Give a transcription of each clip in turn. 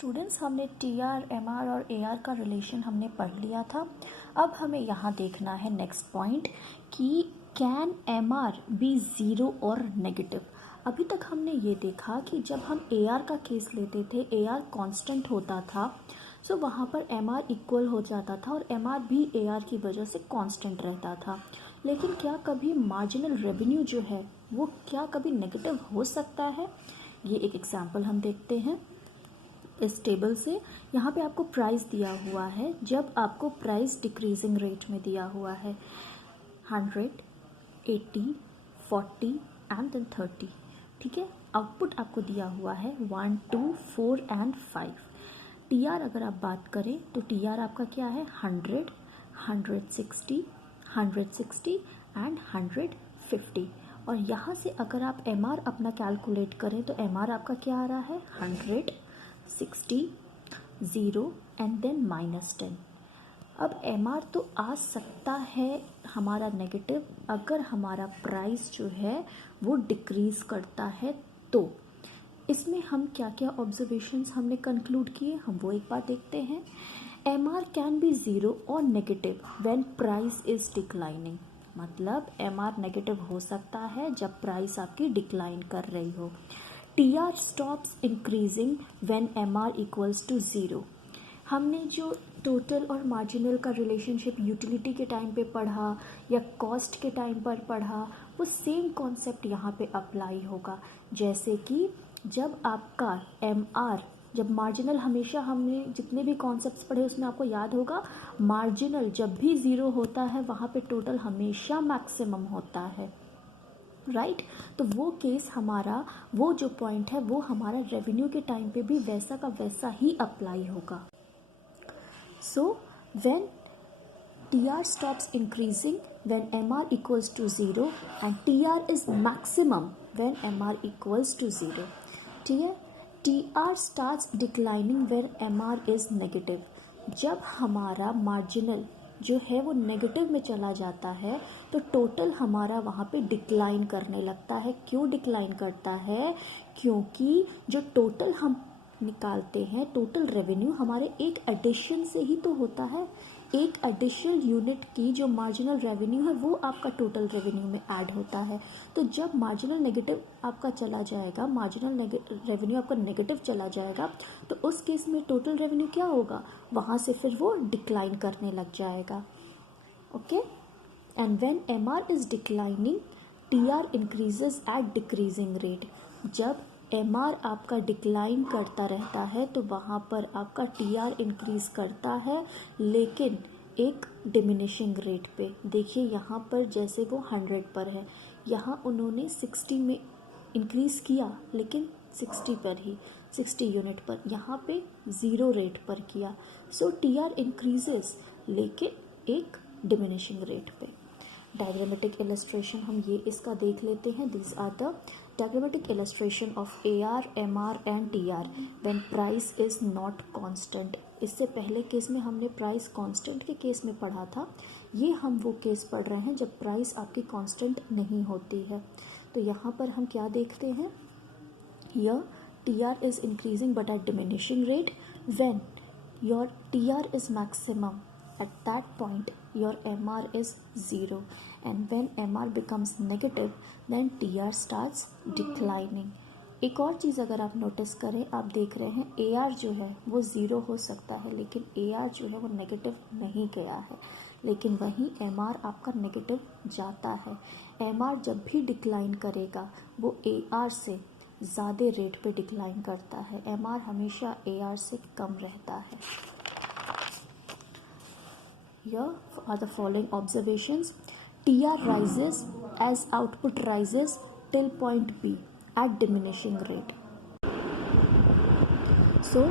Students, हमने T R, M are और A R का रिलेशन हमने पढ़ लिया था। अब हमें यहाँ देखना है नेक्स्ट पॉइंट कि can M R be zero और नेगेटिव। अभी तक हमने ये देखा कि जब हम ए आर का केस लेते थे, ए आर कॉन्स्टेंट होता था, सो वहाँ पर एम आर इक्वल हो जाता था और एम आर भी ए आर की वजह से कांस्टेंट रहता था। लेकिन क्या कभी मार्जिनल रेवेन्यू जो है वो क्या कभी नेगेटिव हो सकता है? ये एक एग्जांपल हम देखते हैं इस टेबल से। यहाँ पे आपको प्राइस दिया हुआ है, जब आपको प्राइस डिक्रीजिंग रेट में दिया हुआ है 100, 80, 40 एंड देन 30। ठीक है, आउटपुट आपको दिया हुआ है 1, 2, 4 एंड 5। टी आर अगर आप बात करें तो टी आर आपका क्या है 100, 160, 160 एंड 150। और यहाँ से अगर आप एम आर अपना कैलकुलेट करें तो एम आर आपका क्या आ रहा है 100, 60, 0 एंड देन -10। अब एम आर तो आ सकता है हमारा नेगेटिव अगर हमारा प्राइस जो है वो डिक्रीज़ करता है। तो इसमें हम क्या क्या ऑब्जर्वेशंस हमने कंक्लूड किए, हम वो एक बार देखते हैं। M R can be zero और negative when price is declining. मतलब एम आर नेगेटिव हो सकता है जब प्राइस आपकी डिक्लाइन कर रही हो। T R stops increasing when M R equals to zero. हमने जो टोटल और मार्जिनल का रिलेशनशिप यूटिलिटी के टाइम पे पढ़ा या कॉस्ट के टाइम पर पढ़ा, वो सेम कॉन्सेप्ट यहाँ पे अप्लाई होगा। जैसे कि जब आपका एम आर, जब मार्जिनल, हमेशा हमने जितने भी कॉन्सेप्ट्स पढ़े उसमें आपको याद होगा मार्जिनल जब भी ज़ीरो होता है वहाँ पे टोटल हमेशा मैक्सिमम होता है, राइट। तो वो केस हमारा, वो जो पॉइंट है वो हमारा रेवेन्यू के टाइम पे भी वैसा का वैसा ही अप्लाई होगा। So when T R stops increasing when M R equals to zero and T R is maximum when M R equals to zero. ठीक है, T R starts declining when M R is negative. जब हमारा marginal जो है वो negative में चला जाता है तो टोटल हमारा वहाँ पे डिक्लाइन करने लगता है। क्यों डिक्लाइन करता है? क्योंकि जो टोटल हम निकालते हैं, टोटल रेवेन्यू हमारे एक एडिशन से ही तो होता है। एक एडिशनल यूनिट की जो मार्जिनल रेवेन्यू है वो आपका टोटल रेवेन्यू में ऐड होता है। तो जब मार्जिनल नेगेटिव आपका चला जाएगा, मार्जिनल रेवेन्यू आपका नेगेटिव चला जाएगा, तो उस केस में टोटल रेवेन्यू क्या होगा, वहाँ से फिर वो डिक्लाइन करने लग जाएगा। Okay, and when M R is declining T R increases at decreasing rate. जब एम आर आपका डिक्लाइन करता रहता है तो वहाँ पर आपका टी आर इंक्रीज़ करता है, लेकिन एक डिमिनिशिंग रेट पे। देखिए यहाँ पर जैसे वो 100 पर है, यहाँ उन्होंने 60 में इंक्रीज़ किया लेकिन 60 पर ही, 60 यूनिट पर, यहाँ पे 0 रेट पर किया। सो टी आर इंक्रीजेस लेकिन एक डिमिनिशिंग रेट पे। डायग्रामेटिक इलस्ट्रेशन हम ये इसका देख लेते हैं। This are the diagrammatic illustration of A R, M R and T R when price is not constant. इससे पहले केस में हमने प्राइस कांस्टेंट के केस में पढ़ा था, ये हम वो केस पढ़ रहे हैं जब प्राइस आपकी कांस्टेंट नहीं होती है। तो यहाँ पर हम क्या देखते हैं, here T R is increasing but at diminishing rate. When your T R is maximum, at that point your MR is 0, and when MR becomes negative then TR starts declining। एक और चीज़ अगर आप नोटिस करें, आप देख रहे हैं AR जो है वो 0 हो सकता है लेकिन AR जो है वो नेगेटिव नहीं गया है, लेकिन वहीं MR आपका नेगेटिव जाता है। MR जब भी डिक्लाइन करेगा वो AR से ज़्यादा रेट पे डिक्लाइन करता है, MR हमेशा AR से कम रहता है। Here are the following observations. TR rises as output rises till point B at diminishing rate. So,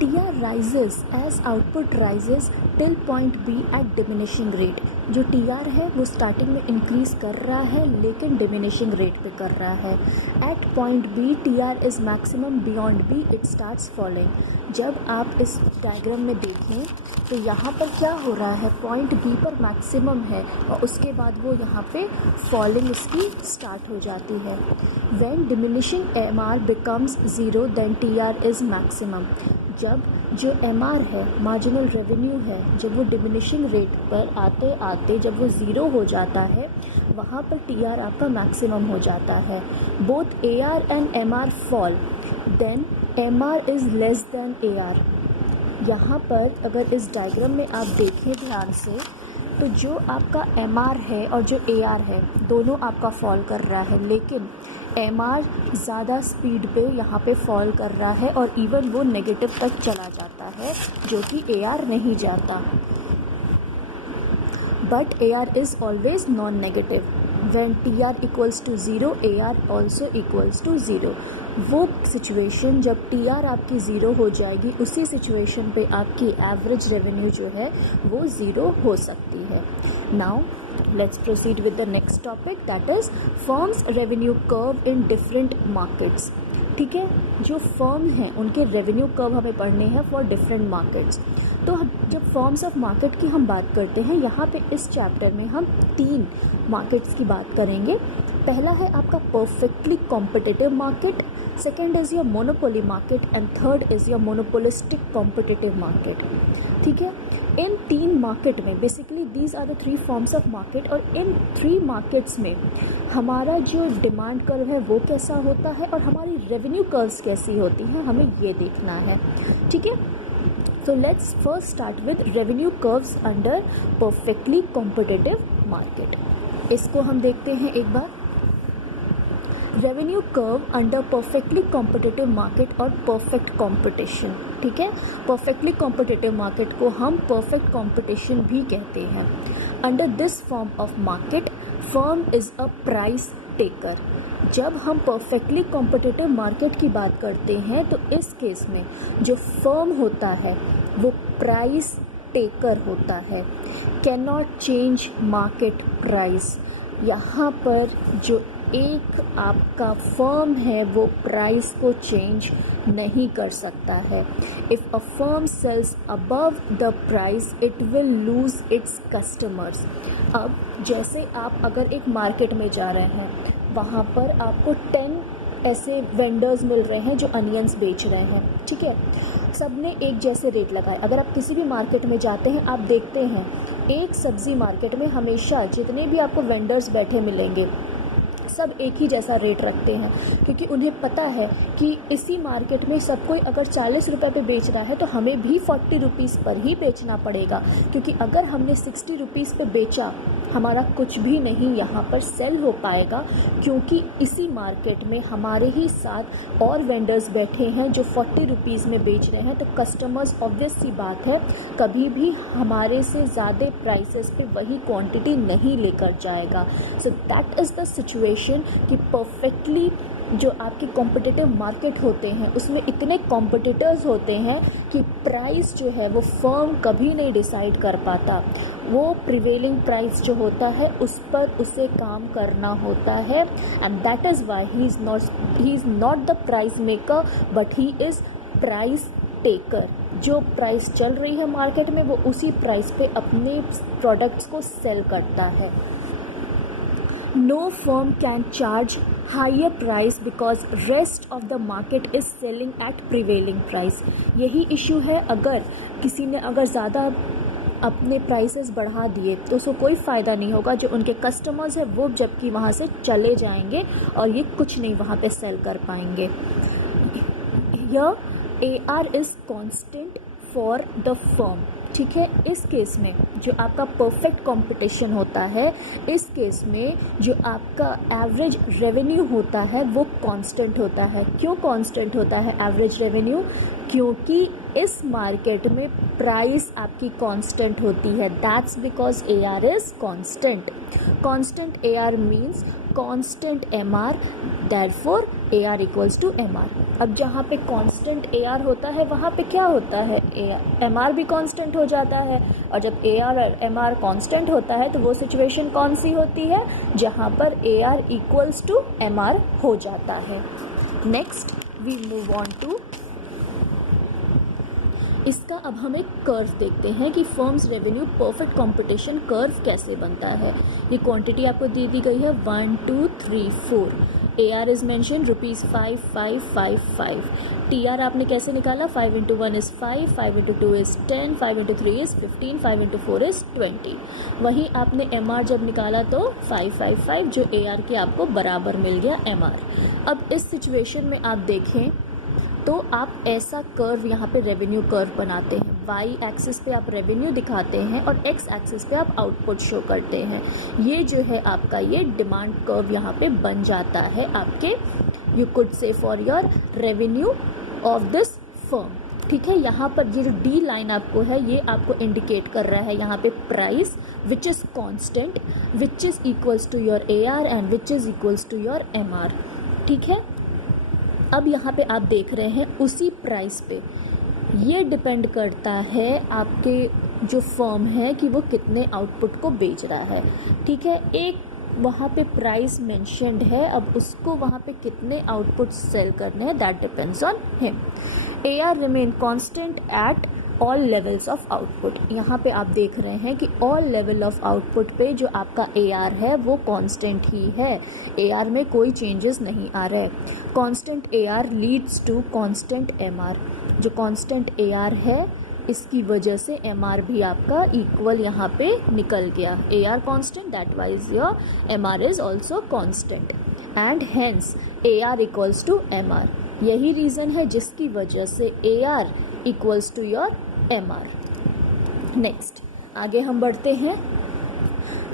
TR rises as output rises till point B at diminishing rate. जो TR है वो starting में increase कर रहा है लेकिन diminishing rate पे कर रहा है। At point B TR is maximum, beyond B it starts falling. जब आप इस डायग्राम में देखें तो यहाँ पर क्या हो रहा है, पॉइंट B पर मैक्सिमम है और उसके बाद वो यहाँ पे फॉलिंग इसकी स्टार्ट हो जाती है। When diminishing MR becomes 0 then TR is maximum. जब जो MR है, मार्जिनल रेवेन्यू है, जब वो डिमिनिशिंग रेट पर आते आते जब वो ज़ीरो हो जाता है, वहाँ पर TR आपका मैक्सिमम हो जाता है. Both AR and MR fall, then MR is less than AR. यहाँ पर अगर इस डायग्राम में आप देखें ध्यान से, तो जो आपका MR है और जो AR है दोनों आपका फॉल कर रहा है, लेकिन MR ज़्यादा स्पीड पे यहाँ पे फॉल कर रहा है और इवन वो नेगेटिव तक चला जाता है, जो कि AR नहीं जाता. But AR is always non negative. When TR equals to 0, AR also equals to 0. वो सिचुएशन जब TR आपकी ज़ीरो हो जाएगी, उसी सिचुएशन पे आपकी एवरेज रेवेन्यू जो है वो ज़ीरो हो सकती है. Now let's proceed with the next topic, that is firms revenue curve in different markets. ठीक है, जो फर्म हैं उनके रेवेन्यू कर्व हमें पढ़ने हैं फॉर डिफरेंट मार्केट्स. तो जब फॉर्म्स ऑफ मार्केट की हम बात करते हैं, यहाँ पे इस चैप्टर में हम 3 मार्केट्स की बात करेंगे. पहला है आपका perfectly competitive market, second is your monopoly market and third is your monopolistic competitive market. ठीक है, इन 3 मार्केट में basically these are the 3 forms of market, और इन 3 मार्केट्स में हमारा जो डिमांड कर्व है वो कैसा होता है और हमारी रेवेन्यू कर्व्स कैसी होती हैं, हमें ये देखना है. ठीक है, so let's first start with revenue curves under perfectly competitive market. इसको हम देखते हैं एक बार. Revenue curve under perfectly competitive market और परफेक्ट कंपटीशन. ठीक है, परफेक्टली कॉम्पिटिटिव मार्केट को हम परफेक्ट कंपटीशन भी कहते हैं. Under this form of market firm is a price taker. जब हम परफेक्टली कॉम्पिटिटिव मार्केट की बात करते हैं, तो इस केस में जो फर्म होता है वो प्राइस टेकर होता है. Can not change market price. यहाँ पर जो एक आपका फर्म है वो प्राइस को चेंज नहीं कर सकता है. If a firm sells above the price it will lose its customers. अब जैसे आप अगर एक मार्केट में जा रहे हैं, वहाँ पर आपको 10 ऐसे वेंडर्स मिल रहे हैं जो अनियंस बेच रहे हैं. ठीक है, सब ने एक जैसे रेट लगाए. अगर आप किसी भी मार्केट में जाते हैं, आप देखते हैं एक सब्ज़ी मार्केट में हमेशा जितने भी आपको वेंडर्स बैठे मिलेंगे सब एक ही जैसा रेट रखते हैं, क्योंकि उन्हें पता है कि इसी मार्केट में सब कोई अगर 40 रुपये पे बेच रहा है तो हमें भी 40 रुपीज़ पर ही बेचना पड़ेगा, क्योंकि अगर हमने 60 रुपीज़ पे बेचा हमारा कुछ भी नहीं यहाँ पर सेल हो पाएगा, क्योंकि इसी मार्केट में हमारे ही साथ और वेंडर्स बैठे हैं जो 40 रुपीज़ में बेच रहे हैं. तो कस्टमर्स ऑब्वियस सी बात है कभी भी हमारे से ज़्यादा प्राइसेस पे वही क्वांटिटी नहीं लेकर जाएगा. So that is the situation कि परफेक्टली जो आपके कॉम्पिटिटिव मार्केट होते हैं उसमें इतने कॉम्पिटिटर्स होते हैं कि प्राइस जो है वो फर्म कभी नहीं डिसाइड कर पाता. वो प्रिवेलिंग प्राइस जो होता है उस पर उसे काम करना होता है. And that is why he is not the price maker but he is price taker. जो प्राइस चल रही है मार्केट में वो उसी प्राइस पे अपने प्रोडक्ट्स को सेल करता है. No firm can charge higher price because rest of the market is selling at prevailing price. यही इशू है. अगर किसी ने अगर ज़्यादा अपने प्राइसेस बढ़ा दिए तो उसको कोई फ़ायदा नहीं होगा. जो उनके कस्टमर्स हैं वो जबकि वहाँ से चले जाएंगे और ये कुछ नहीं वहाँ पे सेल कर पाएंगे. यह AR is constant for the firm. ठीक है, इस केस में जो आपका परफेक्ट कंपटीशन होता है, इस केस में जो आपका एवरेज रेवेन्यू होता है वो कांस्टेंट होता है. क्यों कांस्टेंट होता है एवरेज रेवेन्यू? क्योंकि इस मार्केट में प्राइस आपकी कांस्टेंट होती है. That's because AR is constant. Constant AR means constant MR, therefore AR equals to MR. अब जहाँ पे कांस्टेंट AR होता है वहाँ पे क्या होता है, MR भी कांस्टेंट हो जाता है. और जब AR और MR कांस्टेंट होता है तो वो सिचुएशन कौन सी होती है, जहाँ पर AR इक्वल्स टू MR हो जाता है. Next we move on to इसका. अब हम एक कर्व देखते हैं कि firms revenue perfect competition curve कैसे बनता है. ये क्वांटिटी आपको दे दी गई है 1 2 3 4. AR is mention ₹5555। TR आपने कैसे निकाला? 5 × 1 इज़ 5, 5 × 2 इज़ 10, 5 × 3 इज़ 15, 5 × 4 इज़ 20। वहीं आपने MR जब निकाला तो 555 जो AR के आपको बराबर मिल गया MR। अब इस सिचुएशन में आप देखें तो आप ऐसा कर्व यहाँ पे रेवेन्यू कर्व बनाते हैं। वाई एक्सिस पे आप रेवेन्यू दिखाते हैं और एक्स एक्सिस पे आप आउटपुट शो करते हैं। ये जो है आपका ये डिमांड कर्व यहाँ पे बन जाता है आपके, यू कुड से for your revenue of this firm. ठीक है, यहाँ पर ये जो डी लाइन आपको है ये आपको इंडिकेट कर रहा है यहाँ पे price which is constant, which is equals to your AR and which is equals to your MR। ठीक है, अब यहाँ पे आप देख रहे हैं उसी प्राइस पे ये डिपेंड करता है आपके जो फर्म है कि वो कितने आउटपुट को बेच रहा है। ठीक है, एक वहाँ पे प्राइस मेंशन्ड है, अब उसको वहाँ पे कितने आउटपुट सेल करने हैं that depends on him. AR remain constant at all levels of output. यहाँ पे आप देख रहे हैं कि ऑल लेवल ऑफ आउटपुट पे जो आपका AR है वो कांस्टेंट ही है, AR में कोई चेंजेस नहीं आ रहे। Constant AR leads to constant MR। जो कांस्टेंट AR है इसकी वजह से MR भी आपका इक्वल यहाँ पे निकल गया। AR constant that wise your MR is also constant and hence AR equals to MR। यही रीज़न है जिसकी वजह से AR equals to your MR। Next आगे हम बढ़ते हैं।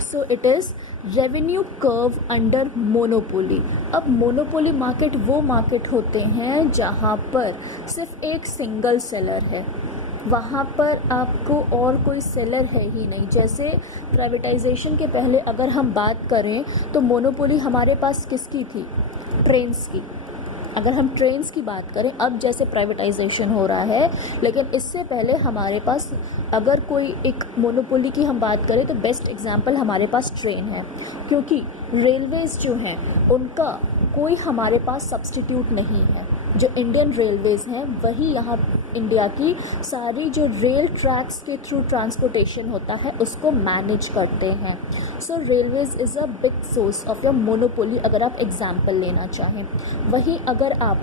So it is revenue curve under monopoly. अब मोनोपोली मार्केट वो मार्केट होते हैं जहाँ पर सिर्फ एक सिंगल सेलर है, वहाँ पर आपको और कोई सेलर है ही नहीं। जैसे प्राइवेटाइजेशन के पहले अगर हम बात करें तो मोनोपोली हमारे पास किसकी थी? ट्रेन्स की। अगर हम ट्रेन्स की बात करें, अब जैसे प्राइवेटाइजेशन हो रहा है, लेकिन इससे पहले हमारे पास अगर कोई एक मोनोपोली की हम बात करें तो बेस्ट एग्जांपल हमारे पास ट्रेन है, क्योंकि रेलवेज़ जो हैं उनका कोई हमारे पास सब्स्टिट्यूट नहीं है। जो इंडियन रेलवेज़ हैं वही यहाँ इंडिया की सारी जो रेल ट्रैक्स के थ्रू ट्रांसपोर्टेशन होता है उसको मैनेज करते हैं। So railways is a big source of your monopoly अगर आप एग्जांपल लेना चाहें। वहीं अगर आप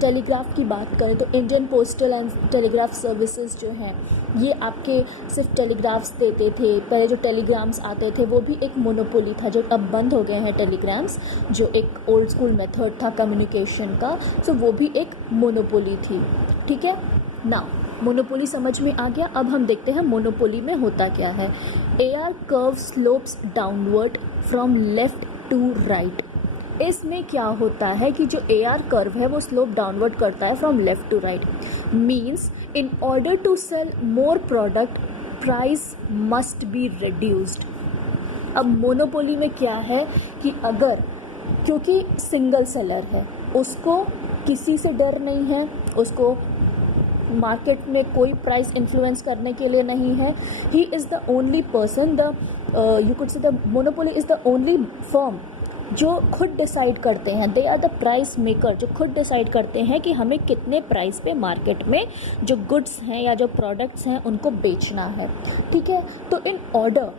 टेलीग्राफ की बात करें तो Indian postal and telegraph services जो हैं ये आपके सिर्फ टेलीग्राफ्स देते थे। पहले जो टेलीग्राम्स आते थे वो भी एक मोनोपोली था, जो अब बंद हो गए हैं टेलीग्राम्स, जो एक ओल्ड स्कूल मेथड था कम्युनिकेशन का, सो वो भी एक मोनोपोली थी। ठीक है, नाउ मोनोपोली समझ में आ गया। अब हम देखते हैं मोनोपोली में होता क्या है। AR curve slopes downward from left to right. इसमें क्या होता है कि जो AR कर्व है वो स्लोप डाउनवर्ड करता है from left to right. Means in order to sell more product price must be reduced. अब मोनोपोली में क्या है कि अगर, क्योंकि सिंगल सेलर है, उसको किसी से डर नहीं है, उसको मार्केट में कोई प्राइस इन्फ्लुएंस करने के लिए नहीं है। He is the only person, the you could say the monopoly is the only firm जो खुद डिसाइड करते हैं। They are the price maker, जो खुद डिसाइड करते हैं कि हमें कितने प्राइस पे मार्केट में जो गुड्स हैं या जो प्रोडक्ट्स हैं उनको बेचना है। ठीक है, तो in order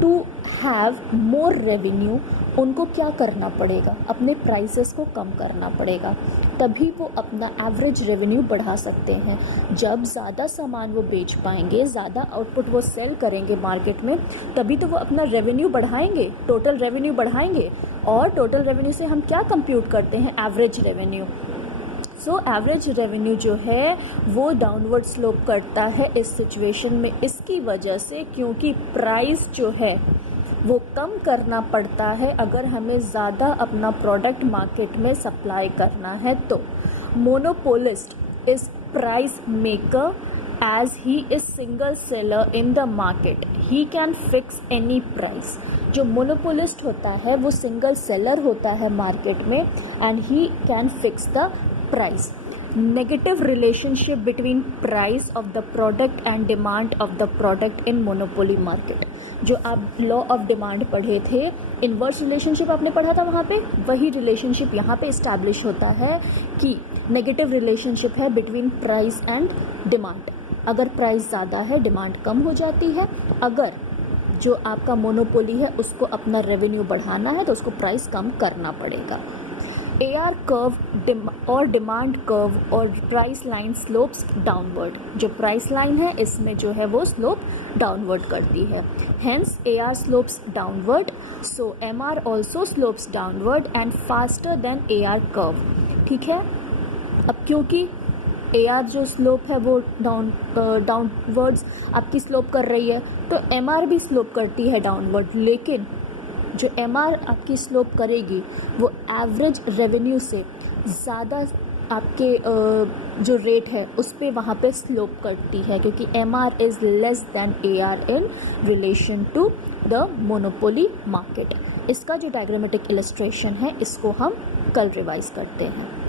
to have more revenue उनको क्या करना पड़ेगा? अपने प्राइसेस को कम करना पड़ेगा, तभी वो अपना एवरेज रेवेन्यू बढ़ा सकते हैं। जब ज़्यादा सामान वो बेच पाएंगे, ज़्यादा आउटपुट वो सेल करेंगे मार्केट में, तभी तो वो अपना रेवेन्यू बढ़ाएंगे, टोटल रेवेन्यू बढ़ाएंगे। और टोटल रेवेन्यू से हम क्या कंप्यूट करते हैं? Average revenue. So average revenue जो है वो डाउनवर्ड स्लोप करता है इस सिचुएशन में, इसकी वजह से, क्योंकि प्राइस जो है वो कम करना पड़ता है अगर हमें ज़्यादा अपना प्रोडक्ट मार्केट में सप्लाई करना है। तो monopolist is price maker as he is single seller in the market, he can fix any price। जो मोनोपोलिस्ट होता है वो सिंगल सेलर होता है मार्केट में and he can fix the price। Negative relationship between price of the product and demand of the product in monopoly market। जो आप law of demand पढ़े थे, इन्वर्स रिलेशनशिप आपने पढ़ा था, वहाँ पे वही रिलेशनशिप यहाँ पे इस्टेब्लिश होता है कि नेगेटिव रिलेशनशिप है बिटवीन प्राइस एंड डिमांड। अगर प्राइस ज़्यादा है डिमांड कम हो जाती है, अगर जो आपका मोनोपोली है उसको अपना रेवेन्यू बढ़ाना है तो उसको प्राइस कम करना पड़ेगा। AR कर्व और डिमांड कर्व और प्राइस लाइन स्लोप्स डाउनवर्ड। जो प्राइस लाइन है इसमें जो है वो स्लोप डाउनवर्ड करती है, hence AR slopes downward, so MR also slopes downward and faster than AR curve. ठीक है, अब क्योंकि AR जो स्लोप है वो डाउनवर्ड्स आपकी स्लोप कर रही है तो MR भी स्लोप करती है डाउनवर्ड, लेकिन जो MR आपकी स्लोप करेगी वो एवरेज रेवेन्यू से ज़्यादा आपके जो रेट है उस पर वहाँ पे स्लोप करती है, क्योंकि MR is less than AR in relation to the monopoly market. इसका जो डायग्रामेटिक इलस्ट्रेशन है इसको हम कल रिवाइज करते हैं।